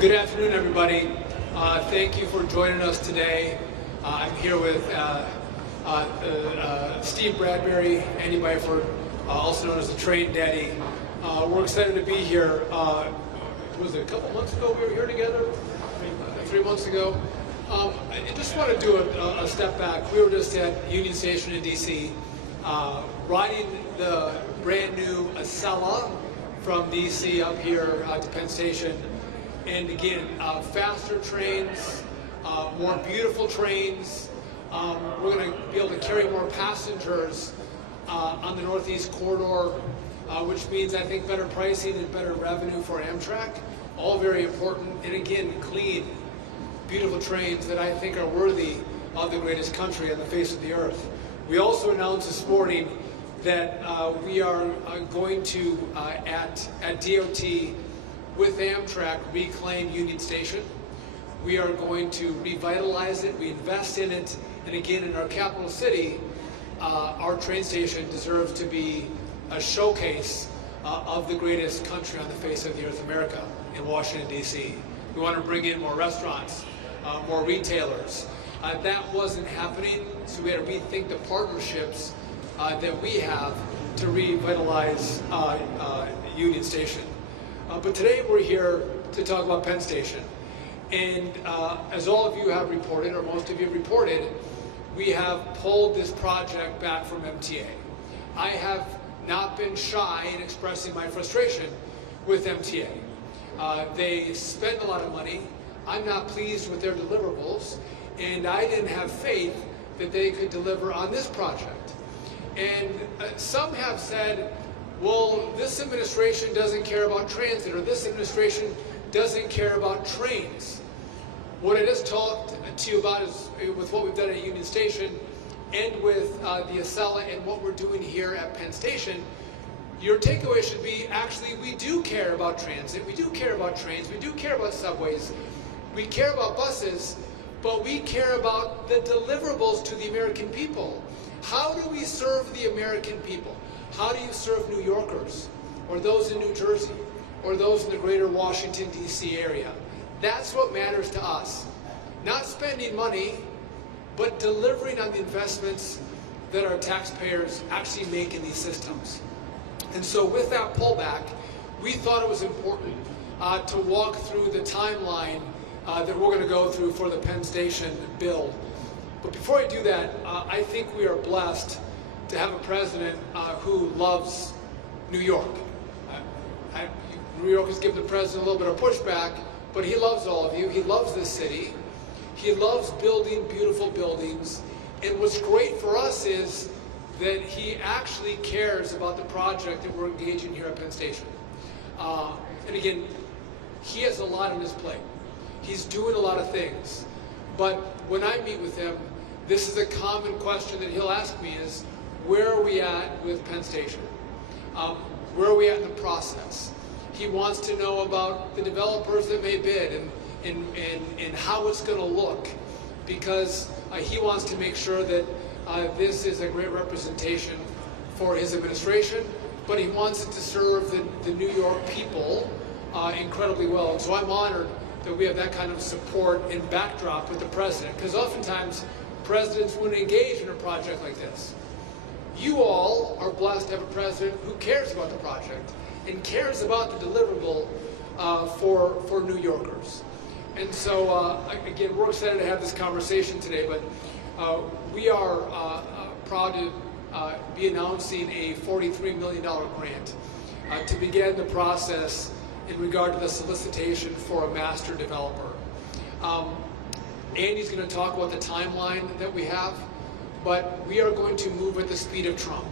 Good afternoon, everybody. Thank you for joining us today. I'm here with Steve Bradbury, Andy Byford, also known as the Train Daddy. We're excited to be here. Was it a couple months ago we were here together? 3 months ago. I just want to do a step back. We were just at Union Station in DC, riding the brand new Acela from DC up here to Penn Station. And again, faster trains, more beautiful trains. We're going to be able to carry more passengers on the Northeast Corridor, which means I think better pricing and better revenue for Amtrak. All very important. And again, clean, beautiful trains that I think are worthy of the greatest country on the face of the earth. We also announced this morning that we are going to, at DOT, with Amtrak, reclaim Union Station. We are going to revitalize it, reinvest in it, and again, in our capital city, our train station deserves to be a showcase of the greatest country on the face of the earth, America, in Washington, D.C. We want to bring in more restaurants, more retailers. That wasn't happening, so we had to rethink the partnerships that we have to revitalize Union Station. But today we're here to talk about Penn Station. And as all of you have reported, or most of you have reported, we have pulled this project back from MTA. I have not been shy in expressing my frustration with MTA. They spend a lot of money. I'm not pleased with their deliverables, and I didn't have faith that they could deliver on this project. And some have said, well, this administration doesn't care about transit, or this administration doesn't care about trains. What I just talked to you about is with what we've done at Union Station and with the Acela and what we're doing here at Penn Station, your takeaway should be, actually, we do care about transit, we do care about trains, we do care about subways, we care about buses, but we care about the deliverables to the American people. How do we serve the American people? How do you serve New Yorkers, or those in New Jersey, or those in the greater Washington, D.C. area? That's what matters to us. Not spending money, but delivering on the investments that our taxpayers actually make in these systems. And so with that pullback, we thought it was important to walk through the timeline that we're going to go through for the Penn Station build. But before I do that, I think we are blessed to have a president who loves New York. New York has given the president a little bit of pushback, but he loves all of you. He loves this city. He loves building beautiful buildings. And what's great for us is that he actually cares about the project that we're engaging here at Penn Station. And again, he has a lot on his plate. He's doing a lot of things. But when I meet with him, this is a common question that he'll ask me is, where are we at with Penn Station? Where are we at in the process? He wants to know about the developers that may bid and how it's going to look, because he wants to make sure that this is a great representation for his administration, but he wants it to serve the New York people incredibly well. And so I'm honored that we have that kind of support and backdrop with the president, because oftentimes presidents wouldn't engage in a project like this. You all are blessed to have a president who cares about the project and cares about the deliverable for New Yorkers. And so, again, we're excited to have this conversation today, but we are proud to be announcing a $43 million grant to begin the process in regard to the solicitation for a master developer. Andy's going to talk about the timeline that we have, but we are going to move at the speed of Trump.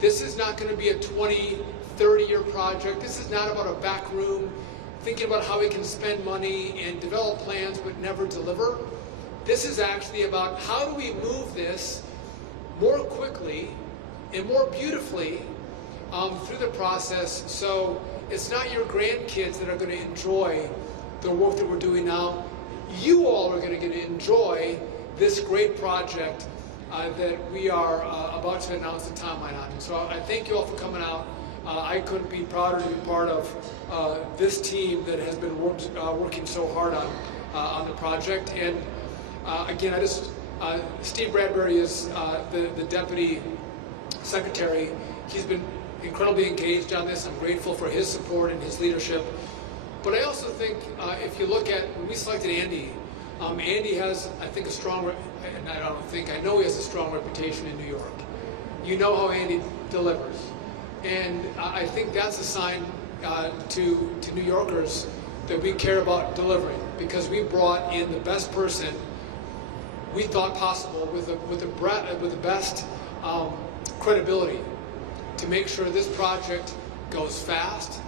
This is not going to be a 20, 30-year project. This is not about a back room thinking about how we can spend money and develop plans but never deliver. This is actually about how do we move this more quickly and more beautifully through the process, so it's not your grandkids that are going to enjoy the work that we're doing now. You all are going to get to enjoy this great project that we are about to announce the timeline on. So I thank you all for coming out. I couldn't be prouder to be part of this team that has been working so hard on the project. And again, Steve Bradbury is the Deputy Secretary. He's been incredibly engaged on this. I'm grateful for his support and his leadership. But I also think if you look at, when we selected Andy, Andy has, I think, I know he has a strong reputation in New York. You know how Andy delivers. And I think that's a sign to New Yorkers that we care about delivering, because we brought in the best person we thought possible with the best credibility to make sure this project goes fast,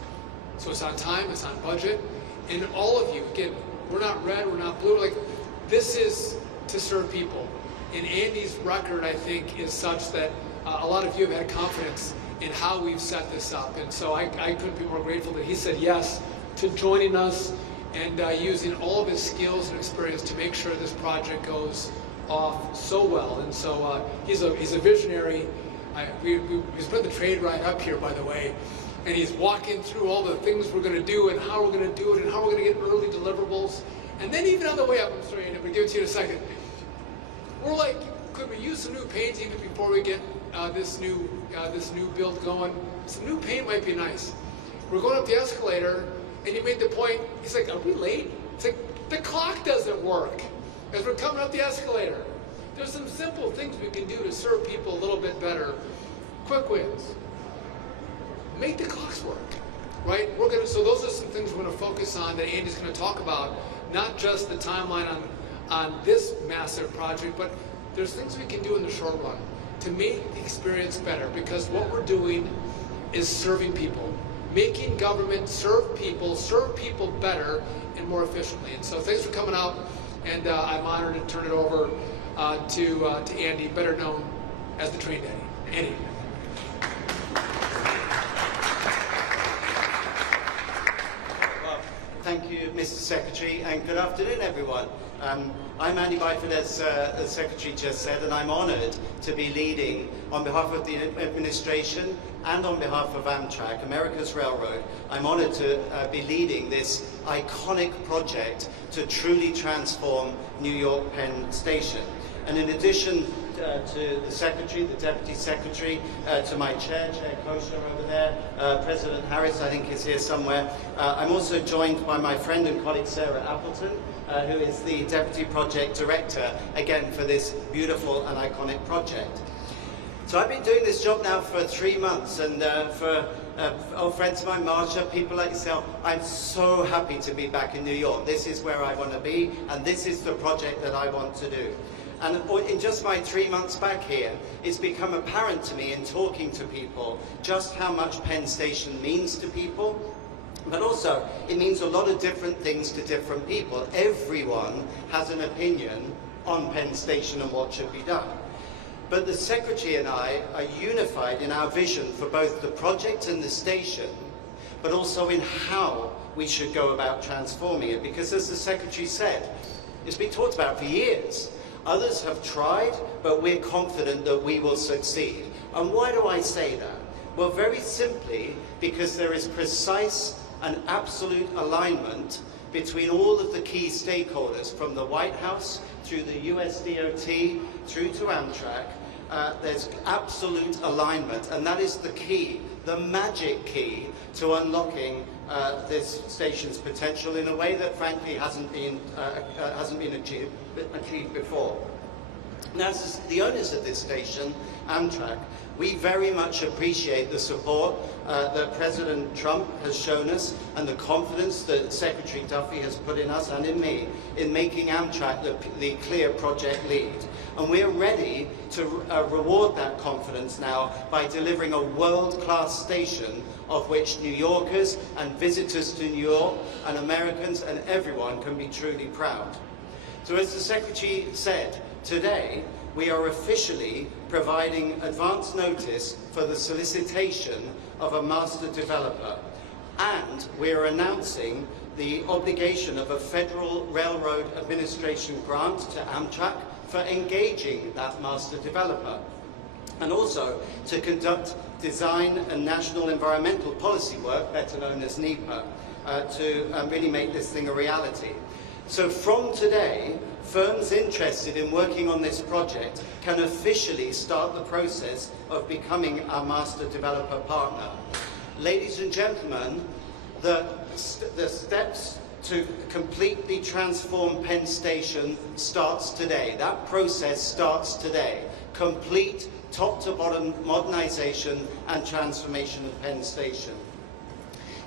so it's on time, it's on budget. And all of you, again, we're not red, we're not blue, like, this is to serve people. And Andy's record, I think, is such that a lot of you have had confidence in how we've set this up. And so I couldn't be more grateful that he said yes to joining us and using all of his skills and experience to make sure this project goes off so well. And so he's a visionary. He's put the trade right up here, by the way, and he's walking through all the things we're going to do and how we're going to do it and how we're going to get early deliverables. And then even on the way up, I'm sorry, I'm going to give it to you in a second, we're like, could we use some new paint even before we get this new build going? Some new paint might be nice. We're going up the escalator, and he made the point, he's like, are we late? It's like, the clock doesn't work as we're coming up the escalator. There's some simple things we can do to serve people a little bit better. Quick wins. Make the clocks work, right? So those are some things we're going to focus on that Andy's going to talk about, not just the timeline on this massive project, but there's things we can do in the short run to make the experience better, because what we're doing is serving people, making government serve people better and more efficiently. And so thanks for coming out, and I'm honored to turn it over to Andy, better known as the Train Daddy. Andy. Well, thank you, Mr. Secretary, and good afternoon, everyone. I'm Andy Byford, as the Secretary just said, and I'm honoured to be leading on behalf of the administration and on behalf of Amtrak, America's Railroad. I'm honoured to be leading this iconic project to truly transform New York Penn Station. And in addition to the Secretary, the Deputy Secretary, to my Chair Kosher over there, President Harris, I think, is here somewhere. I'm also joined by my friend and colleague Sarah Appleton, who is the Deputy Project Director, again, for this beautiful and iconic project. So I've been doing this job now for 3 months, and for old friends of mine, Marsha, people like yourself, I'm so happy to be back in New York. This is where I want to be, and this is the project that I want to do. And in just my 3 months back here, it's become apparent to me in talking to people just how much Penn Station means to people. But also, it means a lot of different things to different people. Everyone has an opinion on Penn Station and what should be done. But the Secretary and I are unified in our vision for both the project and the station, but also in how we should go about transforming it. Because as the Secretary said, it's been talked about for years. Others have tried, but we're confident that we will succeed. And why do I say that? Well, very simply, because there is precise and absolute alignment between all of the key stakeholders, from the White House through the US DOT through to Amtrak. There's absolute alignment, and that is the key, the magic key to unlocking this station's potential in a way that frankly hasn't been achieved before. Now, as the owners of this station, Amtrak, we very much appreciate the support that President Trump has shown us and the confidence that Secretary Duffy has put in us and in me in making Amtrak the clear project lead. And we're ready to reward that confidence now by delivering a world-class station of which New Yorkers and visitors to New York and Americans and everyone can be truly proud. So as the Secretary said, today we are officially providing advance notice for the solicitation of a master developer, and we are announcing the obligation of a Federal Railroad Administration grant to Amtrak for engaging that master developer. and also to conduct design and national environmental policy work, better known as NEPA, to really make this thing a reality. So from today, firms interested in working on this project can officially start the process of becoming our master developer partner. Ladies and gentlemen, the steps to completely transform Penn Station starts today. That process starts today. Complete top-to-bottom modernization and transformation of Penn Station.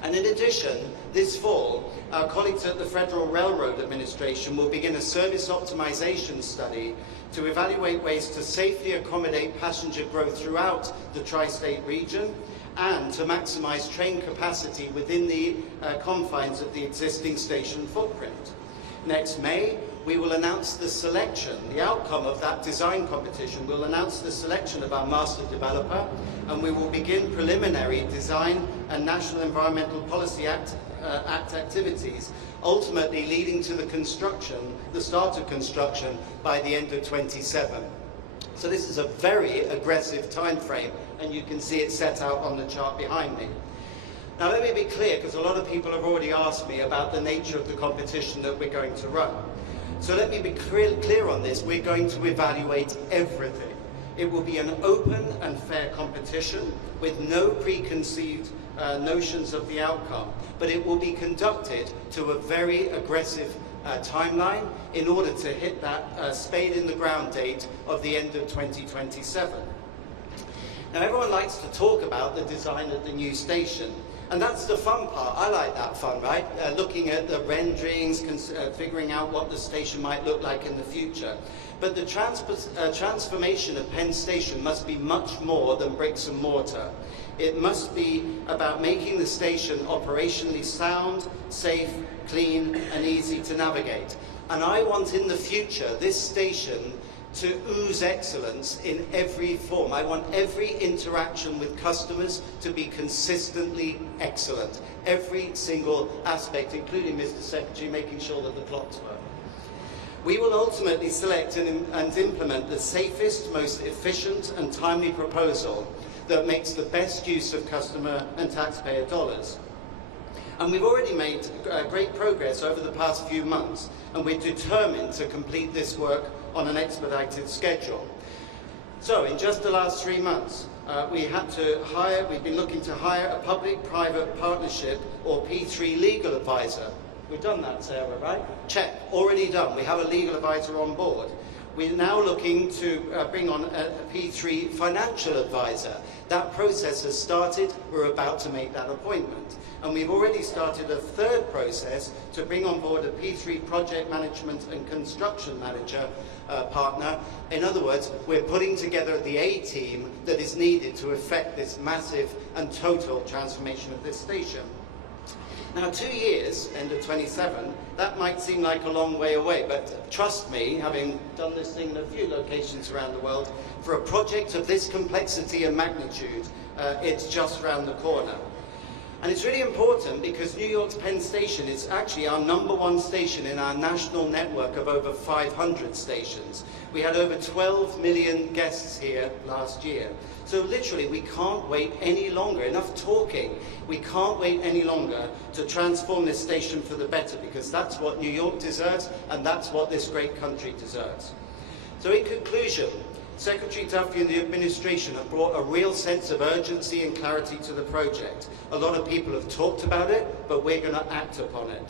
And in addition, this fall, our colleagues at the Federal Railroad Administration will begin a service optimization study to evaluate ways to safely accommodate passenger growth throughout the tri-state region and to maximize train capacity within the confines of the existing station footprint. Next May, we will announce the selection, the outcome of that design competition. We'll announce the selection of our master developer, and we will begin preliminary design and National Environmental Policy Act activities, ultimately leading to the construction, the start of construction, by the end of 27. So this is a very aggressive time frame, and you can see it set out on the chart behind me. Now let me be clear, because a lot of people have already asked me about the nature of the competition that we're going to run. So let me be clear on this. We're going to evaluate everything. It will be an open and fair competition with no preconceived notions of the outcome, but it will be conducted to a very aggressive timeline in order to hit that spade in the ground date of the end of 2027. Now everyone likes to talk about the design of the new station, and that's the fun part. I like that fun, right? Looking at the renderings, figuring out what the station might look like in the future. But the transformation of Penn Station must be much more than bricks and mortar. It must be about making the station operationally sound, safe, clean, and easy to navigate. And I want in the future this station to ooze excellence in every form. I want every interaction with customers to be consistently excellent. Every single aspect, including, Mr. Secretary, making sure that the clocks work. We will ultimately select and implement the safest, most efficient and timely proposal that makes the best use of customer and taxpayer dollars. And we've already made great progress over the past few months, and we're determined to complete this work on an expedited schedule. So in just the last 3 months, we've been looking to hire a public-private partnership, or P3 legal advisor. We've done that, Sarah, right? Check, already done. We have a legal advisor on board. We're now looking to bring on a P3 financial advisor. That process has started. We're about to make that appointment. And we've already started a third process to bring on board a P3 project management and construction manager partner. In other words, we're putting together the A-team that is needed to effect this massive and total transformation of this station. Now 2 years, end of 27, that might seem like a long way away, but trust me, having done this thing in a few locations around the world, for a project of this complexity and magnitude, it's just around the corner. And it's really important because New York's Penn Station is actually our #1 station in our national network of over 500 stations. We had over 12 million guests here last year. So literally, we can't wait any longer. Enough talking. We can't wait any longer to transform this station for the better, because that's what New York deserves, and that's what this great country deserves. So in conclusion, Secretary Duffy and the administration have brought a real sense of urgency and clarity to the project. A lot of people have talked about it, but we're going to act upon it.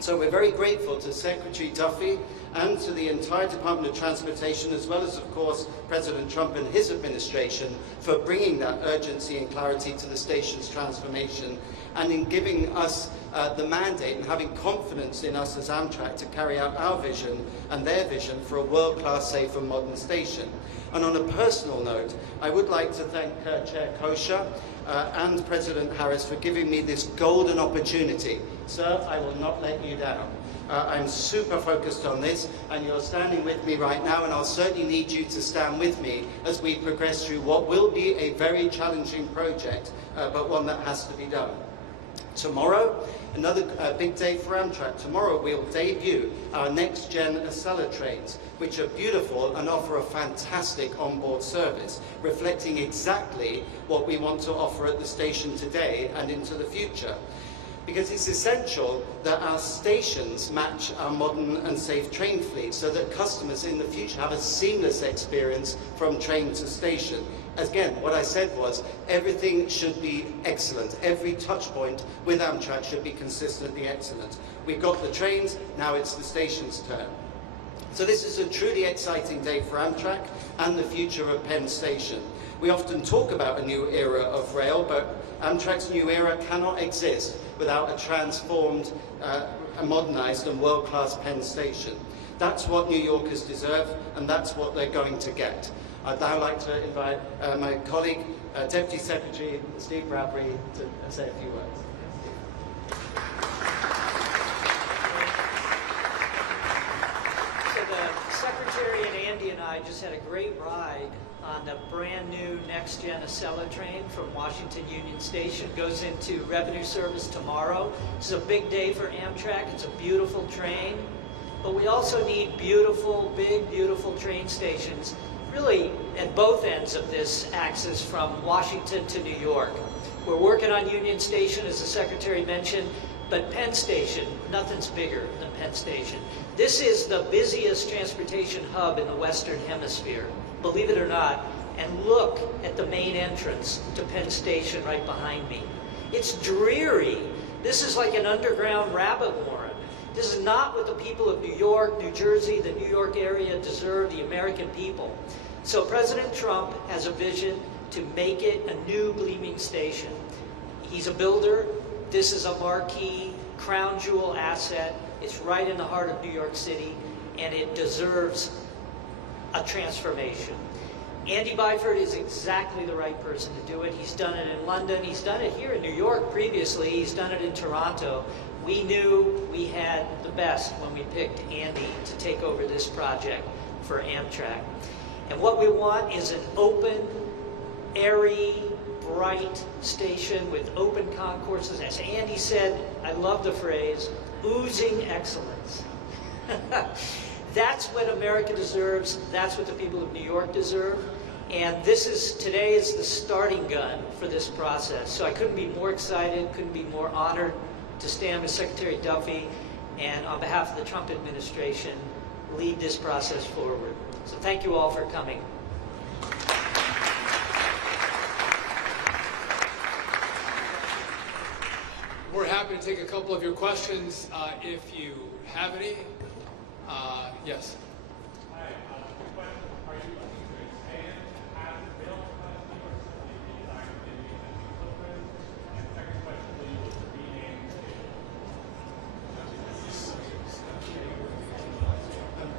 So we're very grateful to Secretary Duffy and to the entire Department of Transportation, as well as, of course, President Trump and his administration, for bringing that urgency and clarity to the station's transformation, and in giving us the mandate and having confidence in us as Amtrak to carry out our vision and their vision for a world-class, safe and modern station. And on a personal note, I would like to thank Chair Kosher and President Harris for giving me this golden opportunity. Sir, I will not let you down. I'm super focused on this, and you're standing with me right now, and I'll certainly need you to stand with me as we progress through what will be a very challenging project, but one that has to be done. Tomorrow, another big day for Amtrak. Tomorrow we'll debut our next-gen Acela trains, which are beautiful and offer a fantastic onboard service, reflecting exactly what we want to offer at the station today and into the future. Because it's essential that our stations match our modern and safe train fleet so that customers in the future have a seamless experience from train to station. Again, what I said was everything should be excellent. Every touch point with Amtrak should be consistently excellent. We've got the trains, now it's the station's turn. So this is a truly exciting day for Amtrak and the future of Penn Station. We often talk about a new era of rail, but Amtrak's new era cannot exist without a transformed, a modernized and world-class Penn Station. That's what New Yorkers deserve, and that's what they're going to get. I'd now like to invite my colleague, Deputy Secretary Steve Bradbury, to say a few words. So the Secretary and Andy and I just had a great ride on the brand new next-gen Acela train from Washington Union Station. Goes into revenue service tomorrow. This is a big day for Amtrak. It's a beautiful train. But we also need beautiful, big, beautiful train stations, really at both ends of this axis from Washington to New York. We're working on Union Station, as the Secretary mentioned, but Penn Station, nothing's bigger than Penn Station. This is the busiest transportation hub in the Western Hemisphere, believe it or not, and look at the main entrance to Penn Station right behind me. It's dreary. This is like an underground rabbit warren. This is not what the people of New York, New Jersey, the New York area deserve, the American people. So President Trump has a vision to make it a new gleaming station. He's a builder. This is a marquee, crown jewel asset. It's right in the heart of New York City, and it deserves a transformation. Andy Byford is exactly the right person to do it. He's done it in London. He's done it here in New York previously. He's done it in Toronto. We knew we had the best when we picked Andy to take over this project for Amtrak. And what we want is an open, airy, bright station with open concourses. As Andy said, I love the phrase, oozing excellence. That's what America deserves. That's what the people of New York deserve. And today is the starting gun for this process. So I couldn't be more excited, couldn't be more honored to stand with Secretary Duffy and on behalf of the Trump administration, lead this process forward. So thank you all for coming. We're happy to take a couple of your questions if you have any. Yes. Hi, quick question. Are you looking to expand as built New York City design footprint? And second question, will you look to rename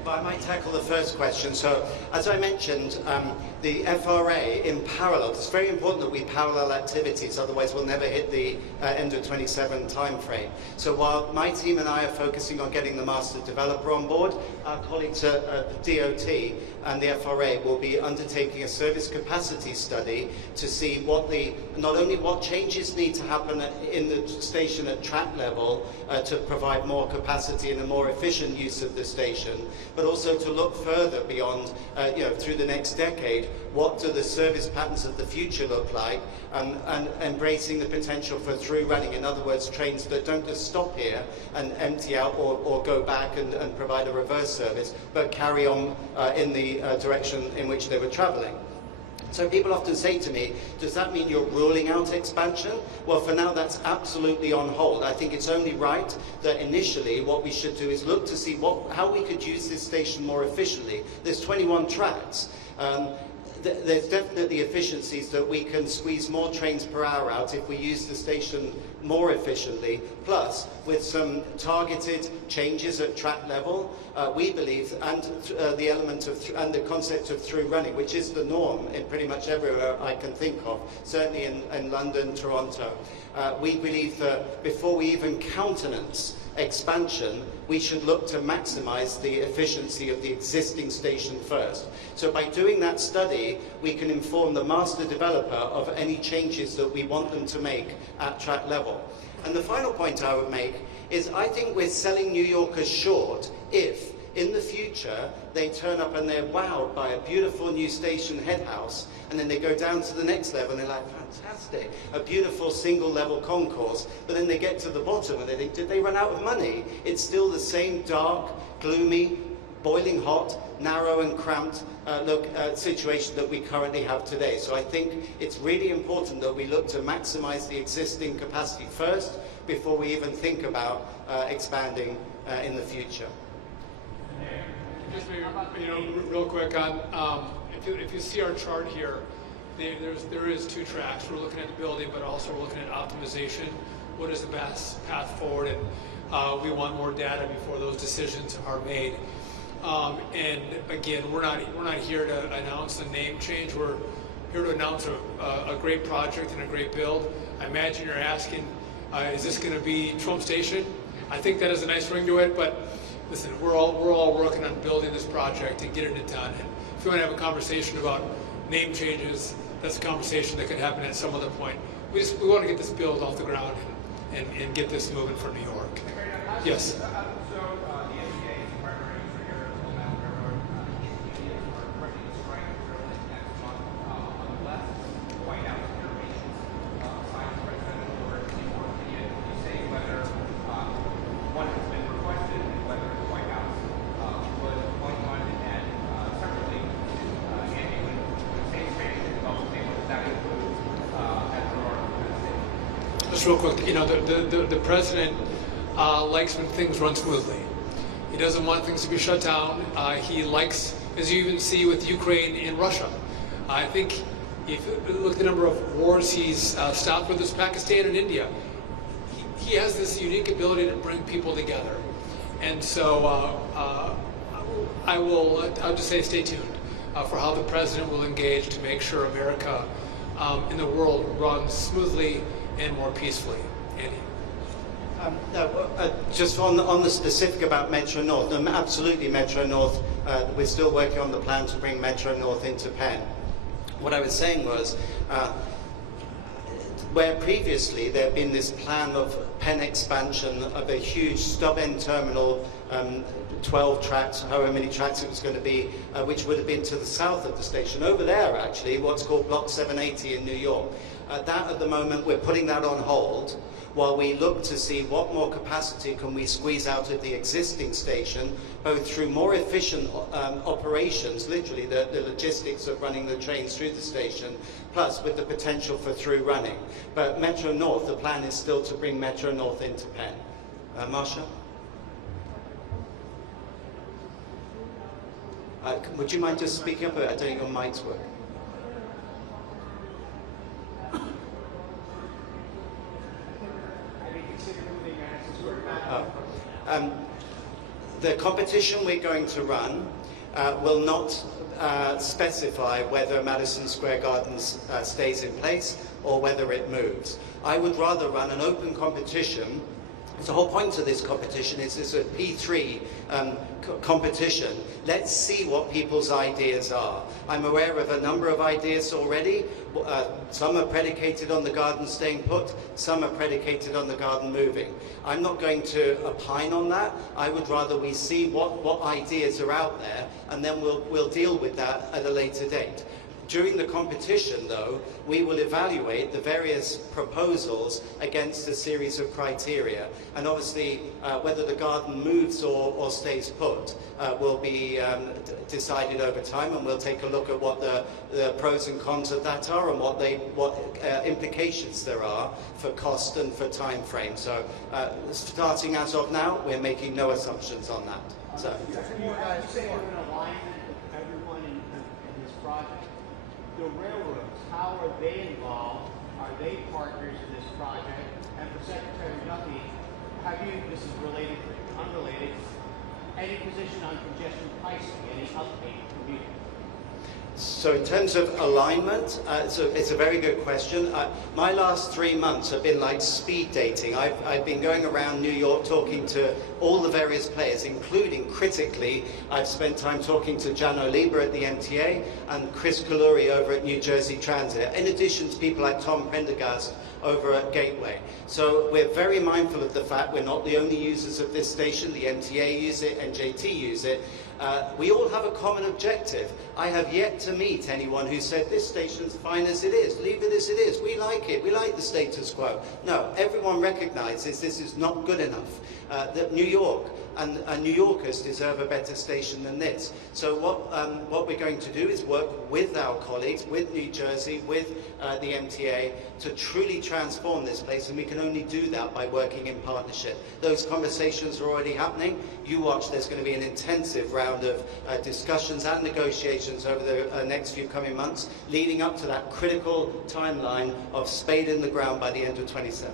I might tackle the first question. So, as I mentioned, the FRA in parallel, it's very important that we parallel activities, otherwise we'll never hit the end of 27 timeframe. So while my team and I are focusing on getting the master developer on board, our colleagues at DOT and the FRA will be undertaking a service capacity study to see not only what changes need to happen in the station at track level to provide more capacity and a more efficient use of the station, but also to look further beyond, through the next decade, what do the service patterns of the future look like, and embracing the potential for through running. In other words, trains that don't just stop here and empty out or go back and provide a reverse service, but carry on in the direction in which they were traveling. So people often say to me, does that mean you're ruling out expansion? Well, for now, that's absolutely on hold. I think it's only right that initially what we should do is look to see how we could use this station more efficiently. There's 21 tracks. There's definitely efficiencies that we can squeeze more trains per hour out if we use the station more efficiently. Plus, with some targeted changes at track level, we believe, and the element of and the concept of through running, which is the norm in pretty much everywhere I can think of, certainly in London, Toronto. We believe that before we even countenance expansion, we should look to maximize the efficiency of the existing station first. So by doing that study, we can inform the master developer of any changes that we want them to make at track level. And the final point I would make is I think we're selling New Yorkers short if, in the future, they turn up and they're wowed by a beautiful new station head house, and then they go down to the next level and they're like, fantastic, a beautiful single level concourse, but then they get to the bottom and they think, did they run out of money? It's still the same dark, gloomy, boiling hot, narrow and cramped situation that we currently have today. So I think it's really important that we look to maximize the existing capacity first before we even think about expanding in the future. Just maybe, real quick on, if you see our chart here, there is two tracks. We're looking at the building, but also we're looking at optimization. What is the best path forward? And we want more data before those decisions are made. And again, we're not here to announce a name change. We're here to announce a great project and a great build. I imagine you're asking, is this going to be Trump Station? I think that has a nice ring to it, but listen, we're all working on building this project and getting it done. And if you want to have a conversation about name changes, that's a conversation that could happen at some other point. We want to get this build off the ground and get this moving for New York. Yes. Just real quick, the president likes when things run smoothly. He doesn't want things to be shut down. He likes, as you even see with Ukraine and Russia. I think if you look at the number of wars he's stopped, with Pakistan and India, he has this unique ability to bring people together. And so I'll just say stay tuned for how the president will engage to make sure America and the world runs smoothly and more peacefully. Andy? Just on the specific about Metro North, absolutely Metro North, we're still working on the plan to bring Metro North into Penn. What I was saying was, where previously there had been this plan of Penn expansion of a huge stub-end terminal, 12 tracks, however many tracks it was going to be, which would have been to the south of the station. Over there, actually, what's called Block 780 in New York. That, at the moment, we're putting that on hold while we look to see what more capacity can we squeeze out of the existing station, both through more efficient operations, literally the logistics of running the trains through the station, plus with the potential for through running. But Metro North, the plan is still to bring Metro North into Penn. Marsha? Would you mind just speaking up? I don't think your mics work. The competition we're going to run will not specify whether Madison Square Gardens stays in place or whether it moves. I would rather run an open competition. The whole point of this competition is it's a P3 competition. Let's see what people's ideas are. I'm aware of a number of ideas already. Some are predicated on the garden staying put, some are predicated on the garden moving. I'm not going to opine on that. I would rather we see what ideas are out there, and then we'll deal with that at a later date. During the competition, though, we will evaluate the various proposals against a series of criteria. And obviously, whether the garden moves or stays put will be decided over time, and we'll take a look at what the pros and cons of that are and what implications there are for cost and for time frame. So starting as of now, we're making no assumptions on that. So. You say you're in alignment with everyone in this project. The railroads, how are they involved? Are they partners in this project? And for Secretary Duffy, have you, this is related, unrelated, any position on congestion pricing, any update from you? So in terms of alignment, it's a very good question. My last 3 months have been like speed dating. I've been going around New York talking to all the various players, including, critically, I've spent time talking to Jano Lieber at the MTA and Chris Kaluri over at New Jersey Transit, in addition to people like Tom Prendergast over at Gateway. So we're very mindful of the fact we're not the only users of this station. The MTA use it, NJT use it. We all have a common objective. I have yet to meet anyone who said this station's fine as it is, leave it as it is, we like it, we like the status quo. No, everyone recognizes this is not good enough, that New York and New Yorkers deserve a better station than this. So what we're going to do is work with our colleagues, with New Jersey, with the MTA, to truly transform this place, and we can only do that by working in partnership. Those conversations are already happening. You watch, there's going to be an intensive round of discussions and negotiations over the next few coming months, leading up to that critical timeline of spade in the ground by the end of 27.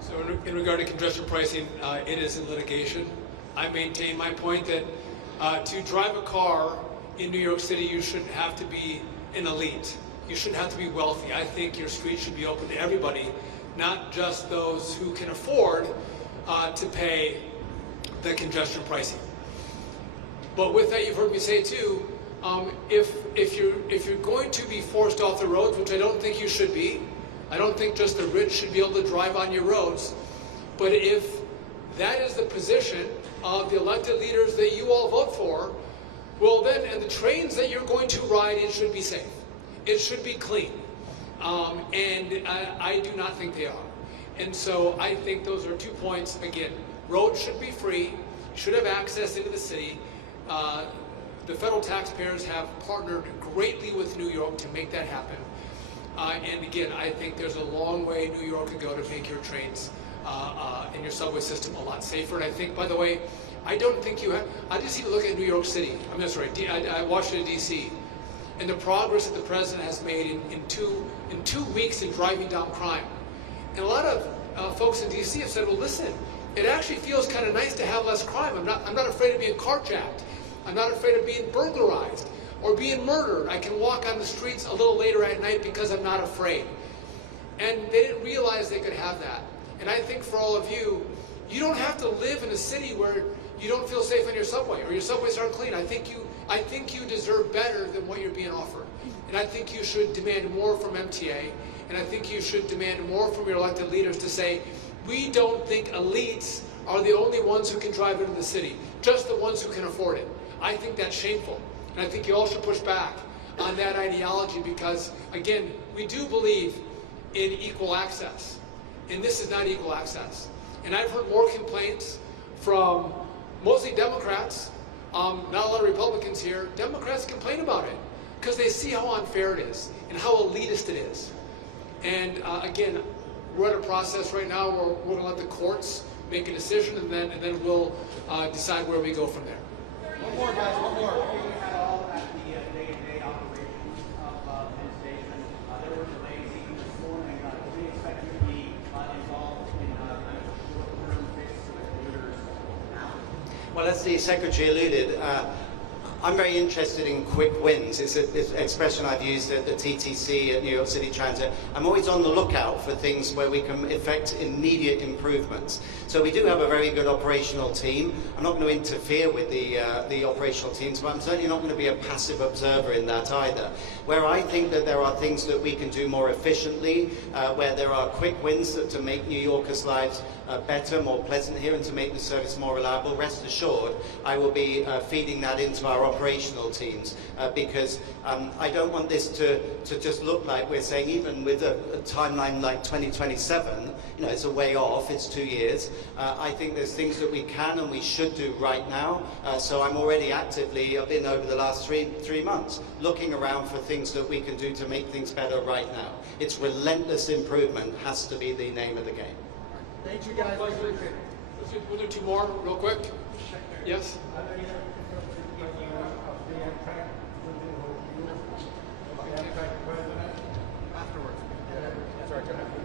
So in regard to congestion pricing, it is in litigation. I maintain my point that to drive a car in New York City, you shouldn't have to be an elite. You shouldn't have to be wealthy. I think your street should be open to everybody, not just those who can afford to pay the congestion pricing. But with that, you've heard me say too, if you're going to be forced off the roads, which I don't think you should be, I don't think just the rich should be able to drive on your roads, but if that is the position of the elected leaders that you all vote for, well then, and the trains that you're going to ride in should be safe. It should be clean. And I do not think they are. And so I think those are 2 points. Again, roads should be free, you should have access into the city. The federal taxpayers have partnered greatly with New York to make that happen. And again, I think there's a long way New York could go to make your trains and your subway system a lot safer. And I think, by the way, I don't think you have, I just need to look at New York City, Washington, D.C., and the progress that the president has made in two weeks in driving down crime. And a lot of folks in D.C. have said, well, listen, it actually feels kind of nice to have less crime. I'm not afraid of being carjacked. I'm not afraid of being burglarized or being murdered. I can walk on the streets a little later at night because I'm not afraid. And they didn't realize they could have that. And I think for all of you, you don't have to live in a city where you don't feel safe on your subway or your subways aren't clean. I think you deserve better than what you're being offered. And I think you should demand more from MTA, and I think you should demand more from your elected leaders to say, we don't think elites are the only ones who can drive into the city, just the ones who can afford it. I think that's shameful. And I think you all should push back on that ideology because, again, we do believe in equal access. And this is not equal access. And I've heard more complaints from mostly Democrats, not a lot of Republicans here. Democrats complain about it because they see how unfair it is and how elitist it is. And again, we're at a process right now where we're going to let the courts make a decision, and then we'll decide where we go from there. One more, guys, one more. We had all at the day-to-day operations of Penn Station. There were delays even this morning. Do we expect you to be involved in kind of short-term fixes with leaders now? Well, as the Secretary alluded, I'm very interested in quick wins. It's an expression I've used at the TTC at New York City Transit. I'm always on the lookout for things where we can effect immediate improvements. So we do have a very good operational team. I'm not going to interfere with the operational teams, but I'm certainly not going to be a passive observer in that either. Where I think that there are things that we can do more efficiently, where there are quick wins to make New Yorkers' lives better, more pleasant here, and to make the service more reliable, rest assured, I will be feeding that into our operational teams because I don't want this to just look like we're saying, even with a timeline like 2027, it's a way off, it's 2 years. I think there's things that we can and we should do right now. So I'm already actively, I've been over the last three months, looking around for things that we can do to make things better right now. It's relentless improvement has to be the name of the game. Thank you, guys. We'll do 2 more real quick. Yes?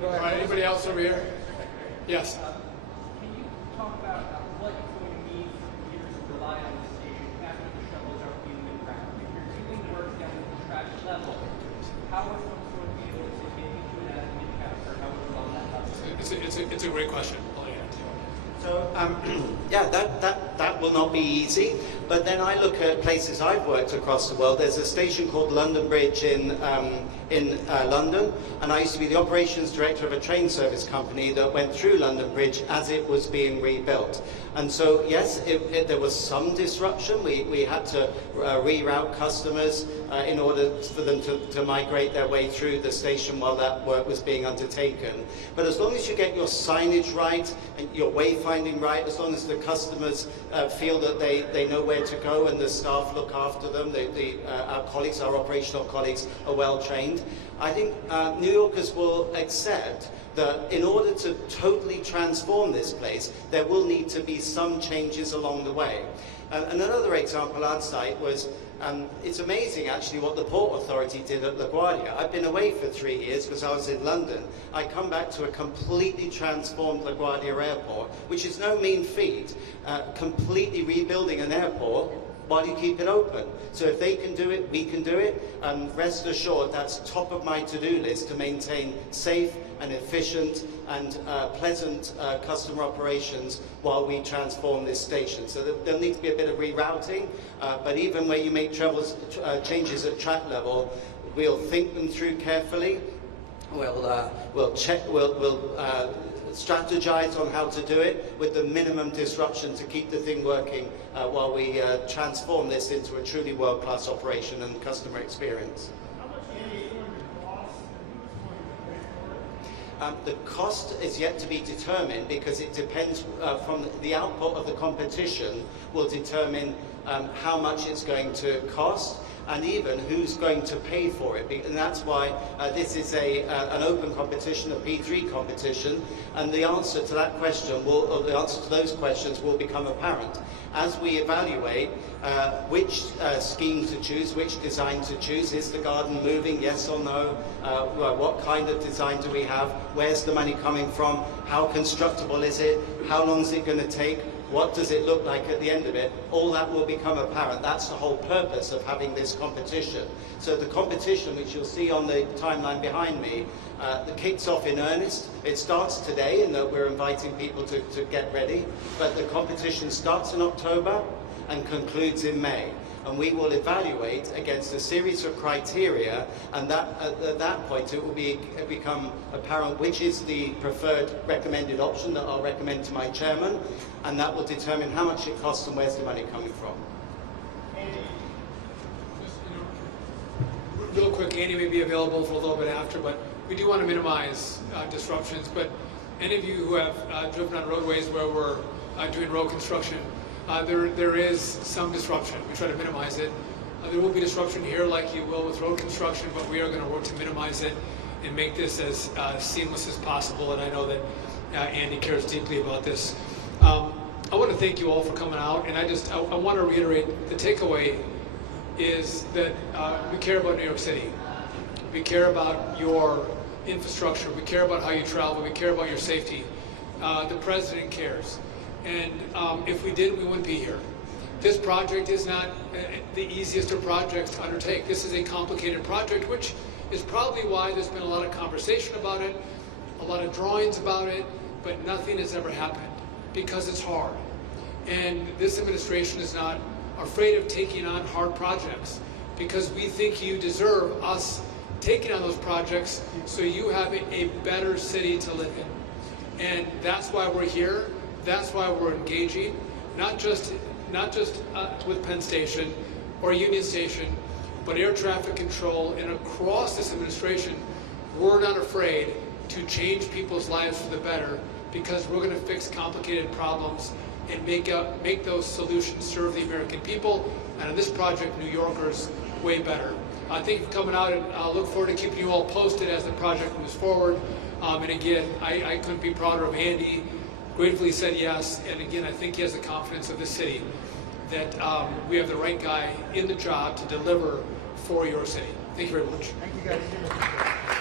All right, anybody else over here? Yes. Can you talk about what it's going to mean for years to rely on this station after the shovels are being moved around? If you're doing work down at the trash level, how are folks going to be able to get into and out of the mid-caps or however long that level? It's a great question. So, yeah, that will not be easy. But then I look at places I've worked across the world. There's a station called London Bridge in London, and I used to be the operations director of a train service company that went through London Bridge as it was being rebuilt. And so, yes, there was some disruption. We had to reroute customers in order for them to migrate their way through the station while that work was being undertaken. But as long as you get your signage right and your wayfinding right, as long as the customers feel that they know where to go and the staff look after them, our colleagues, our operational colleagues are well trained, I think New Yorkers will accept that in order to totally transform this place, there will need to be some changes along the way. And another example I'd cite was, it's amazing actually what the Port Authority did at LaGuardia. I've been away for 3 years because I was in London. I come back to a completely transformed LaGuardia airport, which is no mean feat, completely rebuilding an airport while you keep it open. So if they can do it, we can do it. And rest assured, that's top of my to-do list to maintain safe and efficient and pleasant customer operations while we transform this station. So there'll need to be a bit of rerouting, but even where you make changes at track level, we'll think them through carefully. We'll strategize on how to do it with the minimum disruption to keep the thing working while we transform this into a truly world-class operation and customer experience. How much is it going to cost and who's going to pay for it? The cost is yet to be determined because it depends from the output of the competition will determine how much it's going to cost and even who's going to pay for it. And that's why this is an open competition, a P3 competition, and the answer to that question or the answer to those questions will become apparent as we evaluate which scheme to choose, which design to choose. Is the garden moving, yes or no? What kind of design do we have? Where's the money coming from? How constructible is it? How long is it going to take? What does it look like at the end of it? All that will become apparent. That's the whole purpose of having this competition. So the competition, which you'll see on the timeline behind me, that kicks off in earnest. It starts today in that we're inviting people to get ready, but the competition starts in October and concludes in May. And we will evaluate against a series of criteria, and at that point it will become apparent which is the preferred recommended option that I'll recommend to my chairman, and that will determine how much it costs and where's the money coming from. Just, real quick, Andy may be available for a little bit after, but we do want to minimize disruptions. But any of you who have driven on roadways where we're doing road construction, there is some disruption. We try to minimize it. There will be disruption here like you will with road construction, but we are going to work to minimize it and make this as seamless as possible. And I know that Andy cares deeply about this. I want to thank you all for coming out, and I want to reiterate the takeaway is that we care about New York City. We care about your infrastructure. We care about how you travel. We care about your safety. The president cares. And if we didn't, we wouldn't be here. This project is not the easiest of projects to undertake. This is a complicated project, which is probably why there's been a lot of conversation about it, a lot of drawings about it, but nothing has ever happened because it's hard. And this administration is not afraid of taking on hard projects because we think you deserve us taking on those projects so you have a better city to live in. And that's why we're here. That's why we're engaging, not just with Penn Station or Union Station, but air traffic control and across this administration. We're not afraid to change people's lives for the better because we're going to fix complicated problems and make those solutions serve the American people, and in this project, New Yorkers, way better. Thank you for coming out, and I look forward to keeping you all posted as the project moves forward. And again, I couldn't be prouder of Andy. Gratefully said yes, and again, I think he has the confidence of the city that we have the right guy in the job to deliver for your city. Thank you very much. Thank you guys.